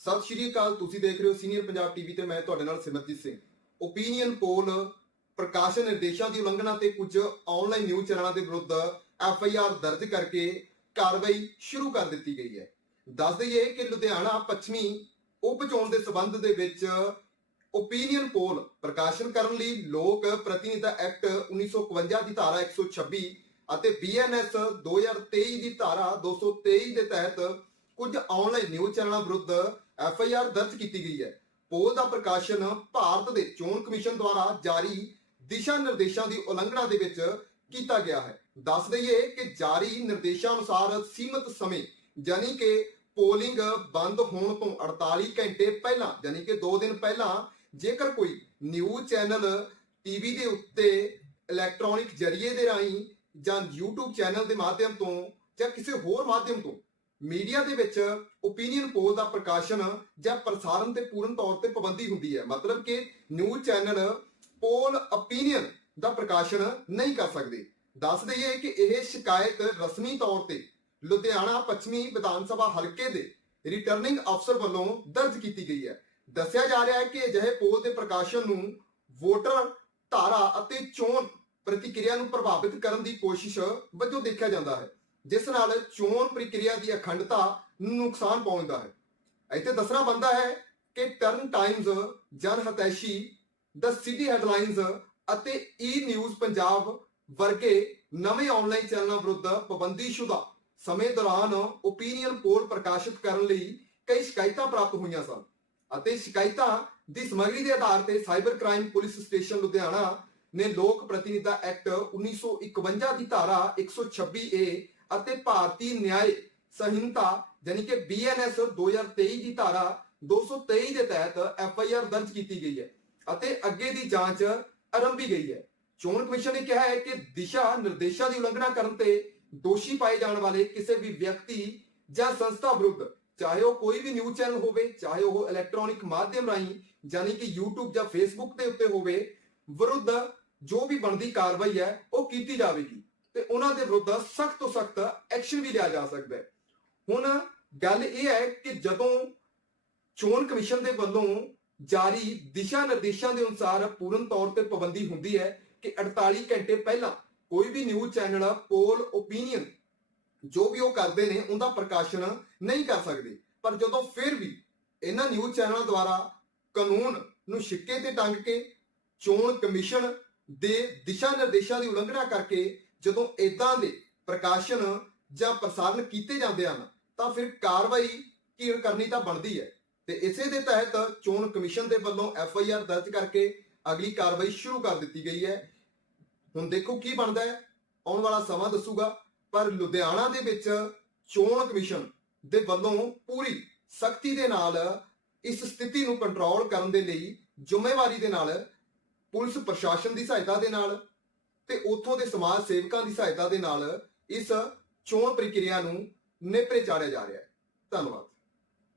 ਸਤਿ ਸ਼੍ਰੀ ਅਕਾਲ, ਤੁਸੀਂ ਦੇਖ ਰਹੇ ਹੋ ਸੀਨੀਅਰ ਪੰਜਾਬ ਟੀਵੀ ਤੇ ਮੈਂ ਤੁਹਾਡੇ ਨਾਲ ਸਿਮਰਜੀਤ ਸਿੰਘ। ਓਪੀਨੀਅਨ ਪੋਲ ਪ੍ਰਕਾਸ਼ਨ ਨਿਰਦੇਸ਼ਾਂ ਦੀ ਉਲੰਘਣਾ ਤੇ ਕੁਝ ਆਨਲਾਈਨ ਨਿਊਜ਼ ਚੈਨਲਾਂ ਦੇ ਵਿਰੁੱਧ ਐਫ ਆਈ ਆਰ ਦਰਜ ਕਰਕੇ ਕਾਰਵਾਈ ਸ਼ੁਰੂ ਕਰ ਦਿੱਤੀ ਗਈ ਹੈ। ਦੱਸ ਦਈਏ ਕਿ ਲੁਧਿਆਣਾ ਪੱਛਮੀ ਉਪ ਚੋਣ ਦੇ ਸਬੰਧ ਦੇ ਵਿੱਚ ਓਪੀਨੀਅਨ ਪੋਲ ਪ੍ਰਕਾਸ਼ਨ ਕਰਨ ਲਈ ਲੋਕ ਪ੍ਰਤੀਨਿਧਤਾ ਐਕਟ 1951 ਦੀ ਧਾਰਾ 126 ਅਤੇ ਬੀਐਨਐਸ 2023 ਦੀ ਧਾਰਾ 223 ਦੇ ਤਹਿਤ ਕੁਝ ਆਨਲਾਈਨ ਨਿਊਜ਼ ਚੈਨਲਾਂ ਵਿਰੁੱਧ ਐਫ ਆਈ ਆਰ ਦਰਜ ਕੀਤੀ ਗਈ ਹੈ। ਪੋਲ ਦਾ ਪ੍ਰਕਾਸ਼ਨ ਭਾਰਤ ਦੇ ਚੋਣ ਕਮਿਸ਼ਨ ਦੁਆਰਾ ਜਾਰੀ ਦਿਸ਼ਾ ਨਿਰਦੇਸ਼ਾਂ ਦੀ ਉਲੰਘਣਾ ਦੇ ਵਿੱਚ ਕੀਤਾ ਗਿਆ ਹੈ। ਦੱਸ ਦਈਏ ਕਿ ਜਾਰੀ ਨਿਰਦੇਸ਼ਾਂ ਅਨੁਸਾਰ ਸੀਮਤ ਸਮੇਂ, ਯਾਨੀ ਕਿ ਪੋਲਿੰਗ ਬੰਦ ਹੋਣ ਤੋਂ 48 ਘੰਟੇ ਪਹਿਲਾਂ, ਯਾਨੀ ਕਿ 2 ਦਿਨ ਪਹਿਲਾਂ, ਜੇਕਰ ਕੋਈ ਨਿਊਜ਼ ਚੈਨਲ ਟੀਵੀ ਦੇ ਉੱਤੇ ਇਲੈਕਟ੍ਰੋਨਿਕ ਜਰੀਏ ਦੇ ਰਾਹੀਂ ਜਾਂ YouTube ਚੈਨਲ ਦੇ ਮਾਧਿਅਮ ਤੋਂ ਜਾਂ ਕਿਸੇ ਹੋਰ ਮਾਧਿਅਮ ਤੋਂ ਮੀਡੀਆ ਦੇ ਵਿੱਚ ਓਪੀਨੀਅਨ ਪੋਲ ਦਾ ਪ੍ਰਕਾਸ਼ਨ ਜਾਂ ਪ੍ਰਸਾਰਣ ਤੇ ਪੂਰਨ ਤੌਰ ਤੇ ਪਾਬੰਦੀ ਹੁੰਦੀ ਹੈ। ਮਤਲਬ ਕਿ ਨਿਊਜ਼ ਚੈਨਲ ਪੋਲ ਓਪੀਨੀਅਨ ਦਾ ਪ੍ਰਕਾਸ਼ਨ ਨਹੀਂ ਕਰ ਸਕਦੇ। ਦੱਸ ਦਈਏ ਕਿ ਇਹ ਸ਼ਿਕਾਇਤ ਰਸਮੀ ਤੌਰ ਤੇ ਲੁਧਿਆਣਾ ਪੱਛਮੀ ਵਿਧਾਨ ਸਭਾ ਹਲਕੇ ਦੇ ਰਿਟਰਨਿੰਗ ਅਫਸਰ ਵੱਲੋਂ ਦਰਜ ਕੀਤੀ ਗਈ ਹੈ। ਦੱਸਿਆ ਜਾ ਰਿਹਾ ਹੈ ਕਿ ਅਜਿਹੇ ਪੋਲ ਦੇ ਪ੍ਰਕਾਸ਼ਨ ਨੂੰ ਵੋਟਰ ਧਾਰਾ ਅਤੇ ਚੋਣ ਪ੍ਰਤੀਕਿਰਿਆ ਨੂੰ ਪ੍ਰਭਾਵਿਤ ਕਰਨ ਦੀ ਕੋਸ਼ਿਸ਼ ਵਜੋਂ ਦੇਖਿਆ ਜਾਂਦਾ ਹੈ। ਜਿਸ ਨਾਲ ਚੋਣ ਪ੍ਰਕਿਰਿਆ ਦੀ ਅਖੰਡਤਾ ਨੂੰ ਨੁਕਸਾਨ ਪਹੁੰਚਦਾ ਹੈ। ਇੱਥੇ ਦੱਸਣਾ ਬੰਦਾ ਹੈ ਕਿ ਟਰਨ ਟਾਈਮਜ਼, ਜਨ ਹਤੈਸ਼ੀ, ਦ ਸਿਟੀ ਹੈਡਲਾਈਨਜ਼ ਅਤੇ ਈ ਨਿਊਜ਼ ਪੰਜਾਬ ਵਰਗੇ ਨਵੇਂ ਆਨਲਾਈਨ ਚੈਨਲਾਂ ਵਿਰੁੱਧ ਪਾਬੰਦੀਸ਼ੁਦਾ ਸਮੇਂ ਦੌਰਾਨ ਓਪੀਨੀਅਨ ਪੋਲ ਪ੍ਰਕਾਸ਼ਿਤ ਕਰਨ ਲਈ ਕਈ ਸ਼ਿਕਾਇਤਾਂ ਪ੍ਰਾਪਤ ਹੋਈਆਂ ਸਨ ਅਤੇ ਸ਼ਿਕਾਇਤਾਂ ਦੀ ਸਮਗਰੀ ਦੇ ਆਧਾਰ ਤੇ cyber crime police station Ludhiana ਨੇ ਲੋਕ ਪ੍ਰਤੀਨਿਧਤਾ ਐਕਟ 1951 ਦੀ ਧਾਰਾ 126 ਏ ਅਤੇ ਭਾਰਤੀ ਨਿਆਂ ਸੰਹਿਤਾ ਯਾਨੀ ਕਿ ਬੀਐਨਐਸ 2023 ਦੀ ਧਾਰਾ 223 ਦੇ ਤਹਿਤ ਐਫ ਦਰਜ ਕੀਤੀ ਗਈ ਹੈ ਅਤੇ ਅੱਗੇ ਦੀ ਜਾਂਚ ਆਰੰਭੀ ਗਈ ਹੈ। ਚੋਣ ਕਮਿਸ਼ਨ ਨੇ ਕਿਹਾ ਹੈ ਕਿ ਦਿਸ਼ਾ ਨਿਰਦੇਸ਼ਾਂ ਦੀ ਉਲੰਘਣਾ ਕਰਨ ਤੇ ਦੋਸ਼ੀ ਪਾਏ ਜਾਣ ਵਾਲੇ ਕਿਸੇ ਵੀ ਵਿਅਕਤੀ ਜਾਂ ਸੰਸਥਾ ਵਿਰੁੱਧ, ਚਾਹੇ ਉਹ ਕੋਈ ਵੀ ਨਿਊਜ਼ ਚੈਨਲ ਹੋਵੇ, ਚਾਹੇ ਉਹ ਇਲੈਕਟ੍ਰੋਨਿਕ ਮਾਧਿਅਮ ਰਾਹੀਂ ਯਾਨੀ ਕਿ YouTube ਜਾਂ Facebook ਦੇ ਉੱਤੇ ਹੋਵੇ, ਵਿਰੁੱਧ ਜੋ ਵੀ ਬਣਦੀ ਕਾਰਵਾਈ ਹੈ, ਉਹ ਕੀਤੀ ਜਾਵੇਗੀ। ਤੇ ਉਹਨਾਂ ਦੇ ਵਿਰੁੱਧ ਸਖਤ ਤੋਂ ਸਖਤ ਐਕਸ਼ਨ ਵੀ ਲਿਆ ਜਾ ਸਕਦਾ ਹੈ। ਹੁਣ ਗੱਲ ਇਹ ਹੈ ਕਿ ਜਦੋਂ ਚੋਣ ਕਮਿਸ਼ਨ ਦੇ ਵੱਲੋਂ ਜਾਰੀ ਦਿਸ਼ਾ ਨਿਰਦੇਸ਼ਾਂ ਦੇ ਅਨੁਸਾਰ ਪੂਰਨ ਤੌਰ ਤੇ ਪਾਬੰਦੀ ਹੁੰਦੀ ਹੈ ਕਿ 48 ਘੰਟੇ ਪਹਿਲਾਂ ਕੋਈ ਵੀ ਨਿਊਜ਼ ਚੈਨਲ ਪੋਲ ਓਪੀਨੀਅਨ ਜੋ ਵੀ ਉਹ ਕਰਦੇ ਨੇ, ਉਹਦਾ ਪ੍ਰਕਾਸ਼ਨ ਨਹੀਂ ਕਰ ਸਕਦੇ। ਪਰ ਜਦੋਂ ਫਿਰ ਵੀ ਇਹਨਾਂ ਨਿਊਜ਼ ਚੈਨਲਾਂ ਦੁਆਰਾ ਕਾਨੂੰਨ ਨੂੰ ਛਿੱਕੇ ਤੇ ਟੰਗ ਕੇ ਚੋਣ ਕਮਿਸ਼ਨ ਦੇ ਦਿਸ਼ਾ ਨਿਰਦੇਸ਼ਾਂ ਦੀ ਉਲੰਘਣਾ ਕਰਕੇ ਜਦੋਂ ਇਦਾਂ ਦੇ ਪ੍ਰਕਾਸ਼ਨ ਜਾਂ ਪ੍ਰਸਾਰਣ ਕੀਤੇ ਜਾਂਦੇ ਹਨ, ਤਾਂ ਫਿਰ ਕਾਰਵਾਈ ਕੀ ਕਰਨੀ ਤਾਂ ਬਣਦੀ ਹੈ। ਤੇ ਇਸੇ ਦੇ ਤਹਿਤ ਚੋਣ ਕਮਿਸ਼ਨ ਦੇ ਵੱਲੋਂ ਐਫ ਆਈ ਆਰ ਦਰਜ ਕਰਕੇ ਅਗਲੀ ਕਾਰਵਾਈ ਸ਼ੁਰੂ ਕਰ ਦਿੱਤੀ ਗਈ ਹੈ। ਹੁਣ ਦੇਖੋ ਕੀ ਬਣਦਾ ਹੈ। ਆਉਣ ਵਾਲਾ ਸਮਾਂ ਦੱਸੂਗਾ, ਪਰ ਲੁਧਿਆਣਾ ਦੇ ਵਿੱਚ ਚੋਣ ਕਮਿਸ਼ਨ ਦੇ ਵੱਲੋਂ ਪੂਰੀ ਸਖਤੀ ਦੇ ਨਾਲ ਇਸ ਸਥਿਤੀ ਨੂੰ ਕੰਟਰੋਲ ਕਰਨ ਦੇ ਲਈ ਜ਼ਿੰਮੇਵਾਰੀ ਦੇ ਨਾਲ ਪੁਲਿਸ ਪ੍ਰਸ਼ਾਸਨ ਦੀ ਸਹਾਇਤਾ ਦੇ ਨਾਲ ਤੇ ਉੱਥੋਂ ਦੇ ਸਮਾਜ ਸੇਵਕਾਂ ਦੀ ਸਹਾਇਤਾ ਦੇ ਨਾਲ ਇਸ ਚੋਣ ਪ੍ਰਕਿਰਿਆ ਨੂੰ ਨੇਪਰੇ ਚਾੜਿਆ ਜਾ ਰਿਹਾ ਹੈ। ਧੰਨਵਾਦ।